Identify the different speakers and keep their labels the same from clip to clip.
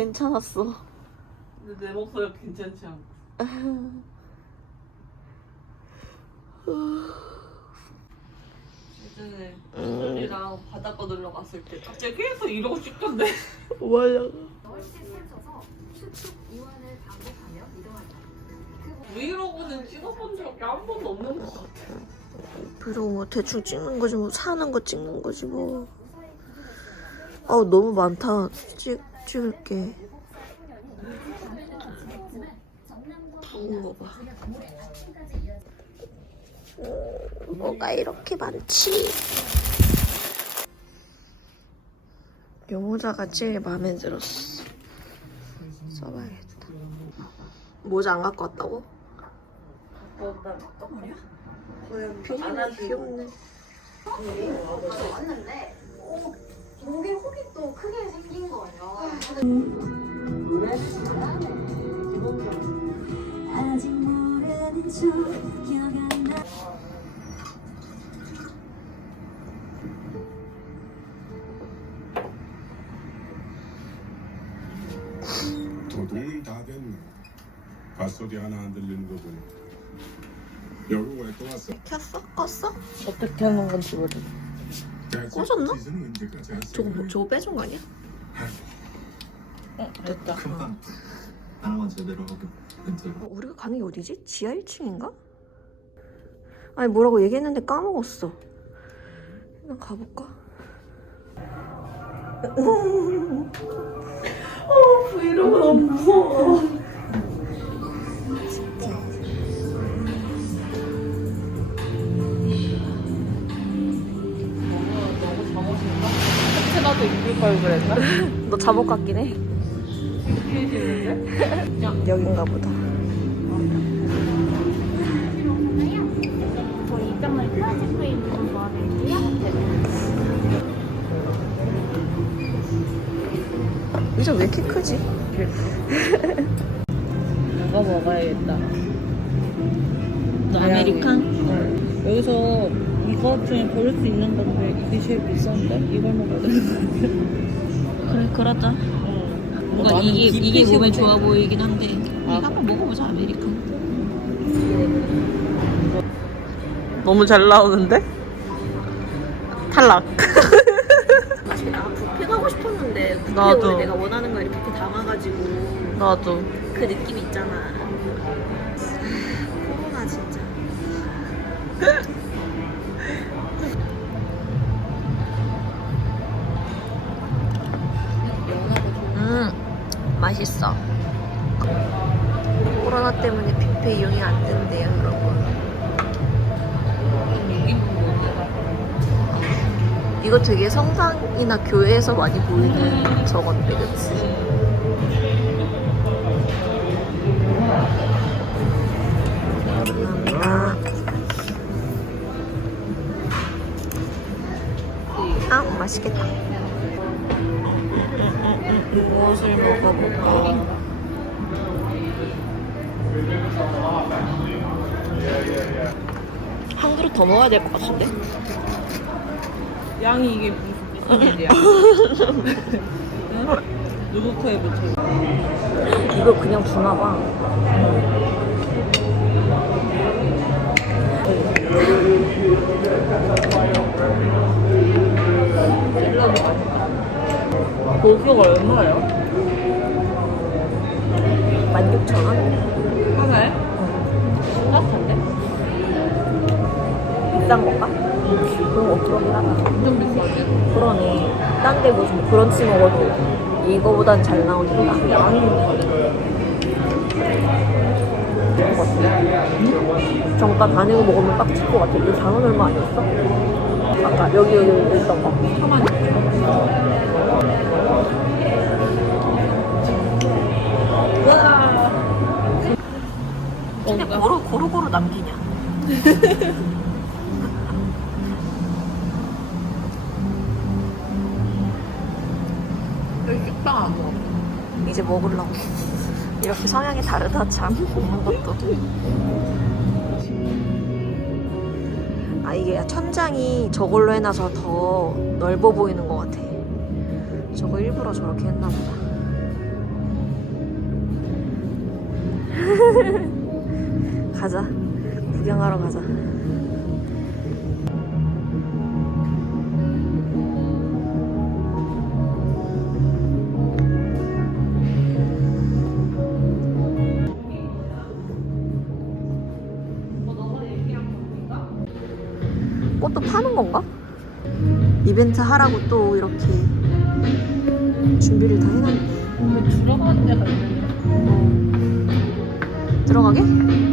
Speaker 1: 괜찮았어.
Speaker 2: 근데 내 목소리가 괜찮지 않고. 예전에 수준이랑 바닷가 놀러 갔을 때 갑자기 계속 이러고 찍던데.
Speaker 3: 이완을 반복하며 이동한다. 그
Speaker 2: 브이로그는 찍어본 적이 한 번도 없는 것 같아.
Speaker 1: 그리고 뭐 대충 찍는 거지 뭐 사는 거 찍는 거지 뭐. 아우 너무 많다. 찍 찍을 게. 좋은 거 봐. 오, 뭐가 이렇게 많지? 요 모자가 제일 마음에 들었어. 써봐야겠다. 모자 안 갖고 왔다고? 귀엽네. 귀엽네.
Speaker 3: 왔는데 어, 목에 혹이 또 크게 생긴 거예요.
Speaker 4: 아직 모르는 척 기억 안 나.
Speaker 5: 도둑은 다 됐네. 발소리 하나 안 들리는 거 보니. 여보 왜또 왔어?
Speaker 1: 켰어? 껐어?
Speaker 2: 어떻게 하는 건지 모르.
Speaker 1: 꺼졌나? 저거? 뭐, 저거 빼준 거 아니야?
Speaker 2: 어, 됐다.
Speaker 6: 금방 하나만 제대로 하고 멘트를
Speaker 1: 어, 우리가 가는 게 어디지? 지하 1층인가? 아니 뭐라고 얘기했는데 까먹었어. 일단 가볼까? 어, 브이로그 너무 무서워.
Speaker 2: 하체라도 입을 걸 그랬나?
Speaker 1: 너 잠옷 같긴 해. 여긴가 보다. 의자 왜 이렇게 크지?
Speaker 2: 이거 먹어야겠다.
Speaker 1: 아메리칸?
Speaker 2: 어. 여기서 이거 중에 고를 수 있는 건데 이게 제일 비싼데? 이걸 먹어야 되는.
Speaker 1: 그래 그러자. 뭔가
Speaker 2: 나는
Speaker 1: 이게 이게
Speaker 2: 빅피쉬
Speaker 1: 몸에. 좋아 보이긴 한데
Speaker 2: 아.
Speaker 1: 이거 한번 먹어보자 아메리칸.
Speaker 2: 너무 잘 나오는데? 탈락.
Speaker 1: 아 뷔페 가고 싶었는데
Speaker 2: 나도.
Speaker 1: 원래 내가 원하는 거 이렇게 담아가지고
Speaker 2: 나도.
Speaker 1: 그 느낌 있잖아. 코로나 진짜. 맛있어. 코로나 때문에 뷔페 이용이 안 된대요, 여러분. 이거 되게 성당이나 교회에서 많이 보이는 저건데, 그치? 감사합니다. 아, 맛있겠다. 무엇을 먹어볼까? 한 그릇 더 먹어야 될 것 같은데?
Speaker 2: 양이 이게 무슨 일이야? 누구 코에 붙여?
Speaker 1: 이걸 그냥 주나 봐.
Speaker 2: 고수가 얼마예요?
Speaker 1: 16,000원?
Speaker 2: 하나에? 심각한데?
Speaker 1: 비싼 건가? 거 그러긴 하다.
Speaker 2: 엄청 비싸네.
Speaker 1: 그러네. 딴 데 무슨 브런치 먹어도 이거보단 잘 나오니까.
Speaker 2: 양이
Speaker 1: 정가 다니고 먹으면 빡칠 것 같아. 이거 단원 얼마 아니었어? 아까 여기 여기 여기 있던 거.
Speaker 2: 가만히
Speaker 1: 근데 뭔가. 고루, 고루고루 남기냐?
Speaker 2: 여기 식빵 안 먹어.
Speaker 1: 이제 먹으려고. 이렇게 성향이 다르다 참 먹는 것도. 아 이게 천장이 저걸로 해놔서 더 넓어 보이는 것 같아. 저거 일부러 저렇게 했나 보다. 가자. 구경하러 가자. 꽃도 파는 건가? 이벤트 하라고 또 이렇게 준비를 다 해놨네.
Speaker 2: 왜 들어가는 데가 있네.
Speaker 1: 들어가게?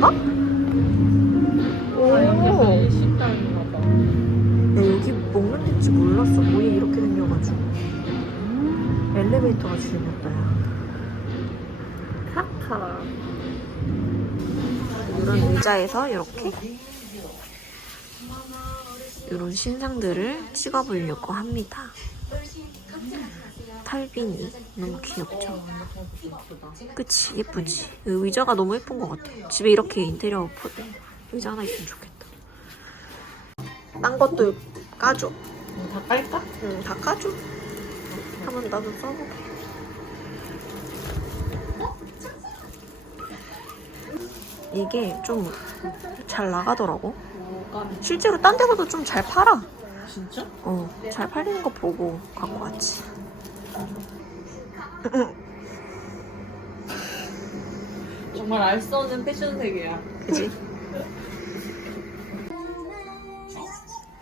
Speaker 1: 먹는 데인가? 오.
Speaker 2: 아, 여기.
Speaker 1: 야, 먹는 데인지 몰랐어. 문이 이렇게 생겨가지고. 엘리베이터가 지금이었다, 야.
Speaker 2: 카카.
Speaker 1: 이런 의자에서 이렇게 이런 신상들을 찍어보려고 합니다. 탈빈이 너무 귀엽죠? 그치 예쁘지? 이 의자가 너무 예쁜 것 같아. 집에 이렇게 인테리어 포- 의자 하나 있으면 좋겠다. 딴 것도 까줘.
Speaker 2: 다 깔까?
Speaker 1: 응, 다 까줘. 한번 나도 써보게. 이게 좀 잘 나가더라고. 실제로 딴 데서도 좀 잘 팔아.
Speaker 2: 진짜?
Speaker 1: 어, 잘 팔리는 거 보고 갖고 왔지.
Speaker 2: 정말 알 수 없는 패션 세계야.
Speaker 1: 그지?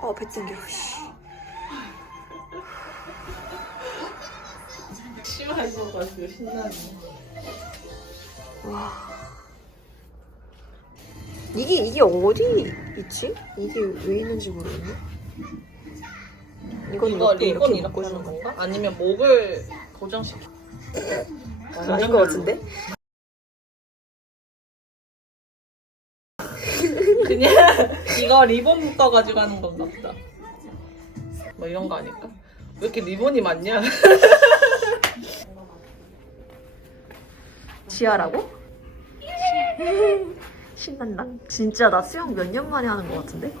Speaker 1: 어, 배 땡겨, 씨.
Speaker 2: 치마 입어가지고 신나네.
Speaker 1: 와. 이게, 이게 어디 있지? 이게 왜 있는지 모르겠네. 이건
Speaker 2: 이거
Speaker 1: 이렇게,
Speaker 2: 리본
Speaker 1: 이렇게
Speaker 2: 이렇게 하는
Speaker 1: 건가?
Speaker 2: 건가? 아니면 목을 고정시켜?
Speaker 1: 아닌 것 같은데?
Speaker 2: 그냥 이거 리본 묶어가지고 하는 건가 보다. 뭐 이런 거 아닐까? 왜 이렇게 리본이 많냐?
Speaker 1: 지하라고? 신난다. 진짜 나 수영 몇 년 만에 하는 것 같은데?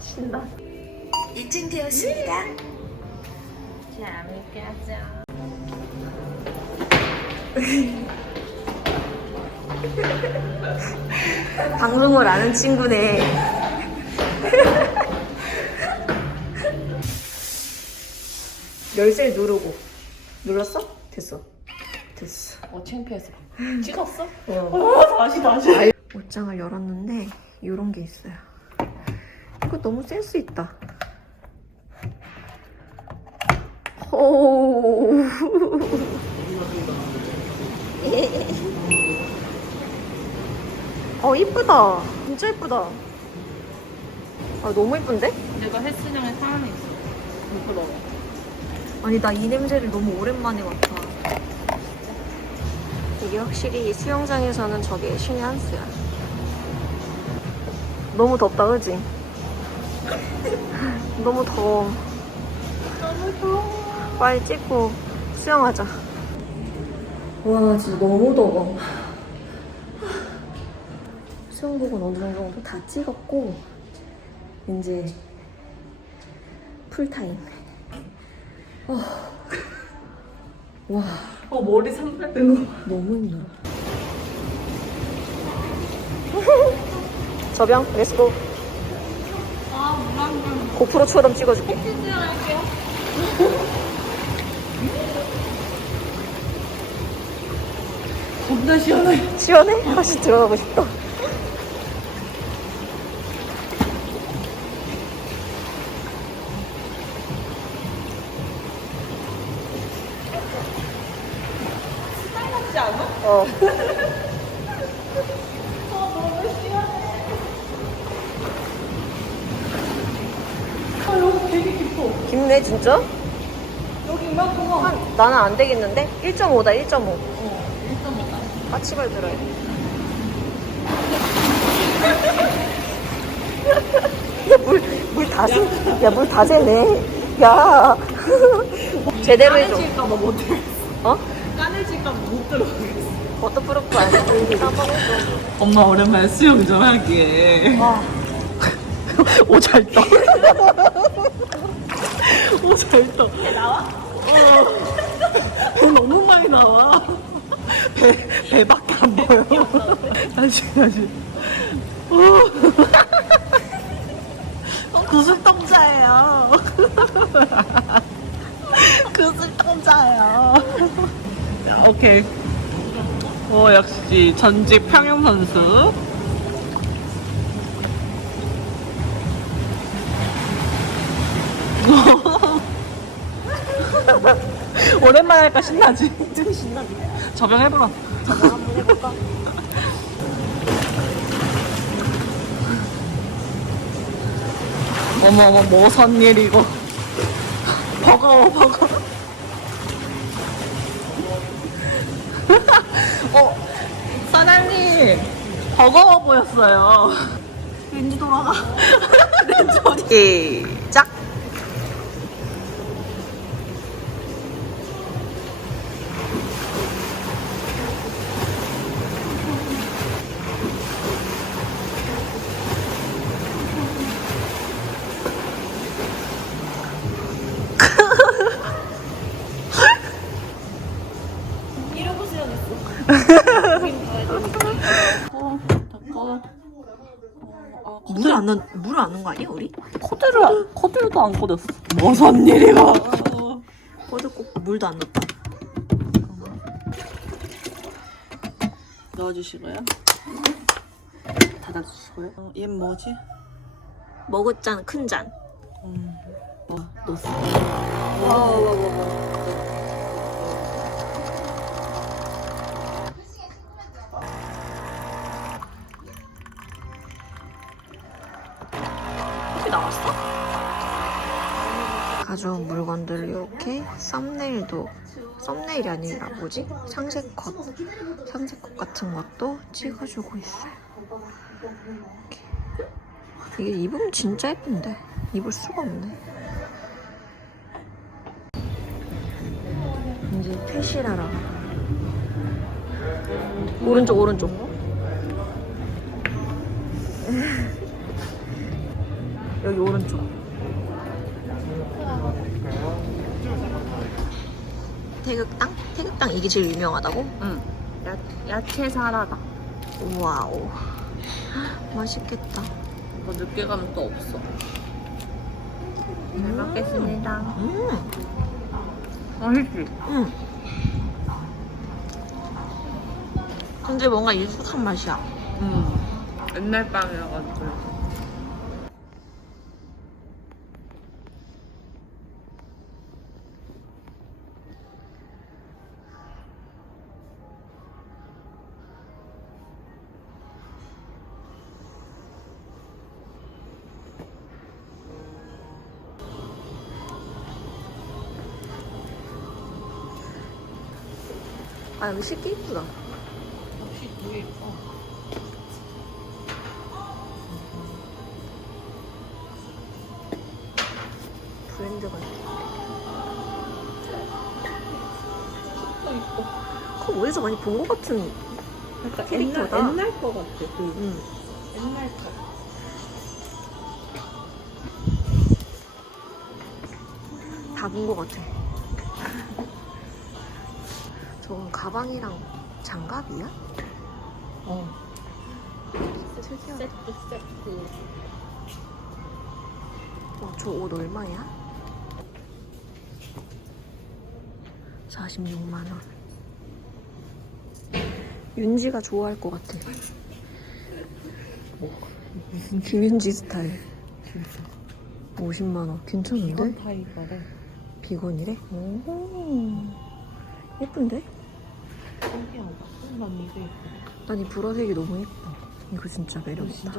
Speaker 1: 신나.
Speaker 4: 입증되었습니다.
Speaker 2: 재밌게 하자.
Speaker 1: 방송을 아는 친구네. 열쇠 누르고. 눌렀어? 됐어. 됐어.
Speaker 2: 어 창피해서. 찍었어?
Speaker 1: 어.
Speaker 2: 어 다시 다시.
Speaker 1: 옷장을 열었는데 이런 게 있어요. 이거 너무 센스 있다. 오. 어 이쁘다. 진짜 이쁘다. 아 너무 이쁜데?
Speaker 2: 내가 헬스장에 사람이 있어. 부끄러워.
Speaker 1: 아니 나 이 냄새를 너무 오랜만에 맡아. 이게 확실히 수영장에서는 저게 신의 한 수야. 너무 덥다, 그지? 너무 더워. 너무 더워. 빨리 찍고 수영하자. 와, 진짜 너무 더워. 수영복은 어느 정도 다 찍었고, 이제 풀타임. 와,
Speaker 2: 어 머리 산발 된 거.
Speaker 1: 너무 힘들어. 저병, 렛츠고.
Speaker 2: 아 물안경.
Speaker 1: 고프로처럼 찍어줄게.
Speaker 2: 할게요. 겁나 시원해.
Speaker 1: 시원해? 다시 들어가고 싶다. 어. 나는 안 되겠는데? 1.5다, 1.5.
Speaker 2: 어, 일단 먹자.
Speaker 1: 까치발 들어야 돼. 야, 물, 물다 새, 야, 물 다 새네. 야. 제대로 해줘.
Speaker 2: 까내질까봐 못 들어.
Speaker 1: 어?
Speaker 2: 까내질까봐 못 들어가겠어.
Speaker 1: 워터프루프 아니지? 한번 해줘.
Speaker 2: 엄마 오랜만에 수영 좀 할게.
Speaker 1: 와.
Speaker 2: 오, 잘 떠. 오, 잘했다. 배 나와? 어. 배 너무 많이 나와. 배, 배밖에 안 보여. 다시, 다시. 어, 구슬동자예요. 구슬동자예요. 자, 오케이. 오, 역시 전직 평영 선수. 오랜만에 하니까 신나지?
Speaker 1: 되게 신나지?
Speaker 2: 적용해봐.
Speaker 1: 저거 한번 해볼까?
Speaker 2: 어머, 어머, 뭐선 일이고. 버거워, 버거워. 어, 사장님, 버거워 보였어요.
Speaker 1: 왠지 돌아가.
Speaker 2: 시작.
Speaker 1: 이러
Speaker 2: 코드를, 코드도 안 꽂았어. 뭐선 일이가.
Speaker 1: 거기도 꼭 물도 안 넣었다.
Speaker 2: 넣어주시고요. 닫아주시고요. 어, 얘 뭐지?
Speaker 1: 머그잔, 큰 잔.
Speaker 2: 음, 뭐, 넣었어.
Speaker 1: 어 떻게 나왔어? 가져온 물건들 이렇게 썸네일도 썸네일이 아니라 뭐지? 상세컷 상세컷 같은 것도 찍어주고 있어요 이렇게. 이게 입으면 진짜 예쁜데 입을 수가 없네 이제 퇴실하러 오른쪽 오른쪽 여기 오른쪽 태극당? 태극당 이게 제일 유명하다고?
Speaker 2: 응. 야, 야채 사라다.
Speaker 1: 와우 맛있겠다
Speaker 2: 뭐 늦게감은 또 없어.
Speaker 1: 음.
Speaker 2: 먹겠습니다.
Speaker 1: 음,
Speaker 2: 맛있지?
Speaker 1: 음. 근데 뭔가 익숙한 맛이야
Speaker 2: 응. 옛날 빵이라가지고.
Speaker 1: 아 여기 식기 이쁘다
Speaker 2: 역시 되게 예뻐.
Speaker 1: 브랜드가
Speaker 2: 이뻐.
Speaker 1: 그거 어디서 많이 본 것 같은
Speaker 2: 약간
Speaker 1: 캐릭터다.
Speaker 2: 옛날, 옛날 거 같아. 그
Speaker 1: 응.
Speaker 2: 옛날 거.
Speaker 1: 다본것 같아 가방이랑 장갑이야?
Speaker 2: 어.
Speaker 1: 특이하다
Speaker 2: 세트 세트.
Speaker 1: 어, 저 옷 얼마야? 46만 원. 윤지가 좋아할 것 같아. 무슨 김윤지 스타일.
Speaker 2: 진짜.
Speaker 1: 50만 원. 괜찮은데?
Speaker 2: 이거래.
Speaker 1: 비건이래? 오. 예쁜데?
Speaker 2: 신기하다. 난 이게 예뻐.
Speaker 1: 난이 보라색이 너무 예뻐. 이거 진짜 매력있다.